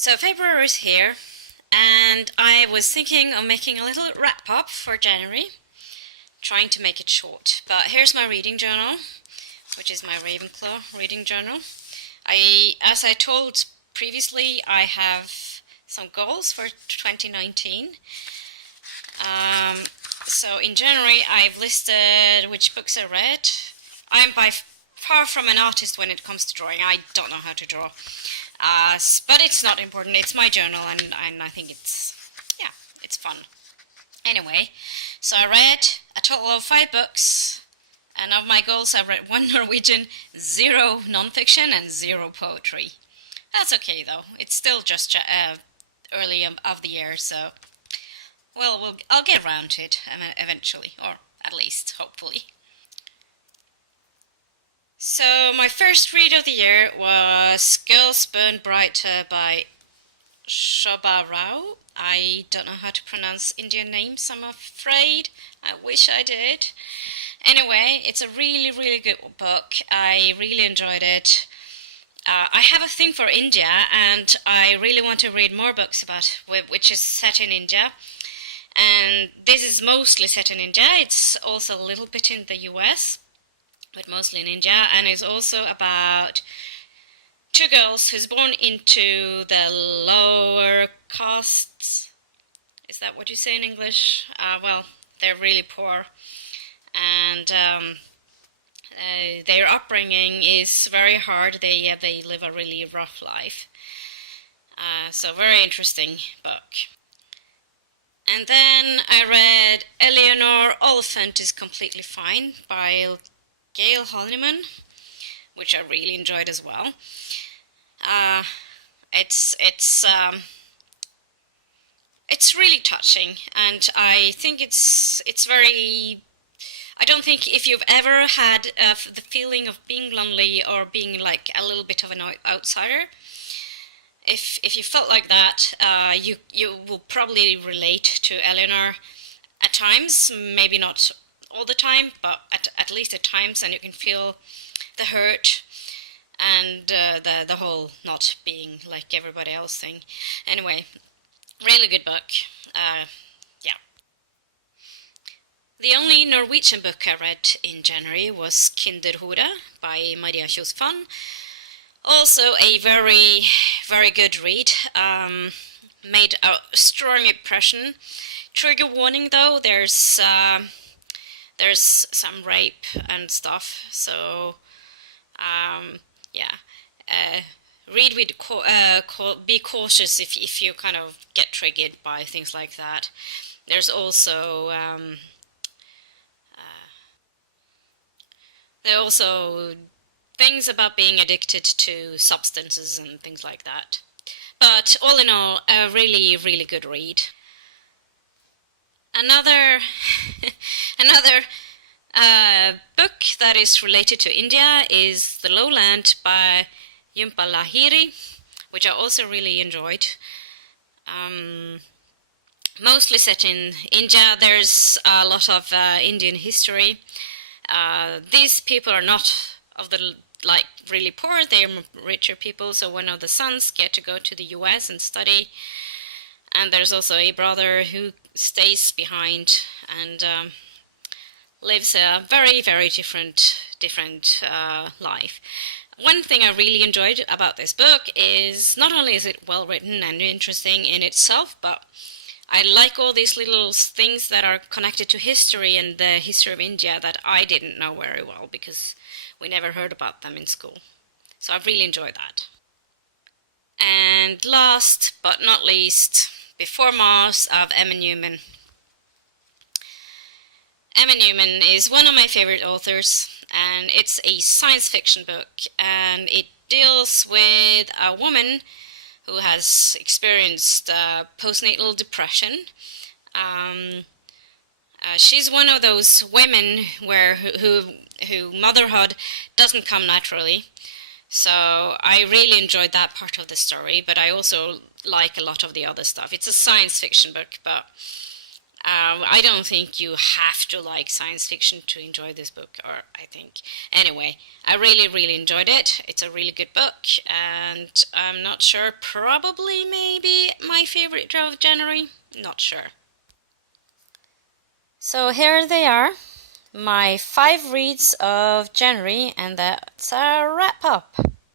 So February is here, and I was thinking of making a little wrap-up for January, trying to make it short. But here's my reading journal, which is my Ravenclaw reading journal. As I told previously, I have some goals for 2019. So in January, I've listed which books I read. I'm by far from an artist when it comes to drawing. I don't know how to draw. But it's not important. It's my journal, and I think it's fun. Anyway, so I read a total of 5 books, and of my goals, I read 1 Norwegian, 0 non-fiction, and 0 poetry. That's okay, though. It's still just early of the year, so I'll get around to it eventually, or at least, hopefully. So my first read of the year was Girls Burn Brighter by Shobha. I don't know how to pronounce Indian names, I'm afraid. I wish I did. Anyway, it's a really, really good book. I really enjoyed it. I have a thing for India, and I really want to read more books about which is set in India. And this is mostly set in India. It's also a little bit in the US. But mostly in India, and it's also about 2 girls who's born into the lower castes. Is that what you say in English? Well, they're really poor, and their upbringing is very hard. They live a really rough life. So very interesting book. And then I read Eleanor, Oliphant is Completely Fine by Gail, Honeyman, which I really enjoyed as well. It's really touching, and I think it's very. I don't think if you've ever had the feeling of being lonely or being like a little bit of an outsider, if you felt like that, you will probably relate to Eleanor at times, maybe not all the time, but at least at times, and you can feel the hurt and the whole not being like everybody else thing. Anyway, really good book. Yeah. The only Norwegian book I read in January was Kinderwhore by Kjos Fonn. Also a very, very good read. Made a strong impression. Trigger warning though, there's some rape and stuff, so read with be cautious if you kind of get triggered by things like that. There's also things about being addicted to substances and things like that. But all in all, a really, really good read. Another book that is related to India is The Lowland by Jhumpa Lahiri, which I also really enjoyed. Mostly set in India. There's a lot of Indian history. These people are not of the really poor. They're richer people. So one of the sons get to go to the US and study. And there's also a brother who stays behind and lives a very, very different life. One thing I really enjoyed about this book is not only is it well written and interesting in itself, but I like all these little things that are connected to history and the history of India that I didn't know very well because we never heard about them in school. So I really enjoyed that. And last but not least, Before Mars of Emma Newman. Emma Newman is one of my favorite authors, and it's a science fiction book, and it deals with a woman who has experienced postnatal depression. She's one of those women who motherhood doesn't come naturally. So I really enjoyed that part of the story, but I also like a lot of the other stuff. It's a science fiction book, but I don't think you have to like science fiction to enjoy this book, or I think. Anyway, I really, really enjoyed it. It's a really good book, and I'm not sure, probably maybe my favorite of January. Not sure. So here they are, my 5 reads of January, and that's a wrap up.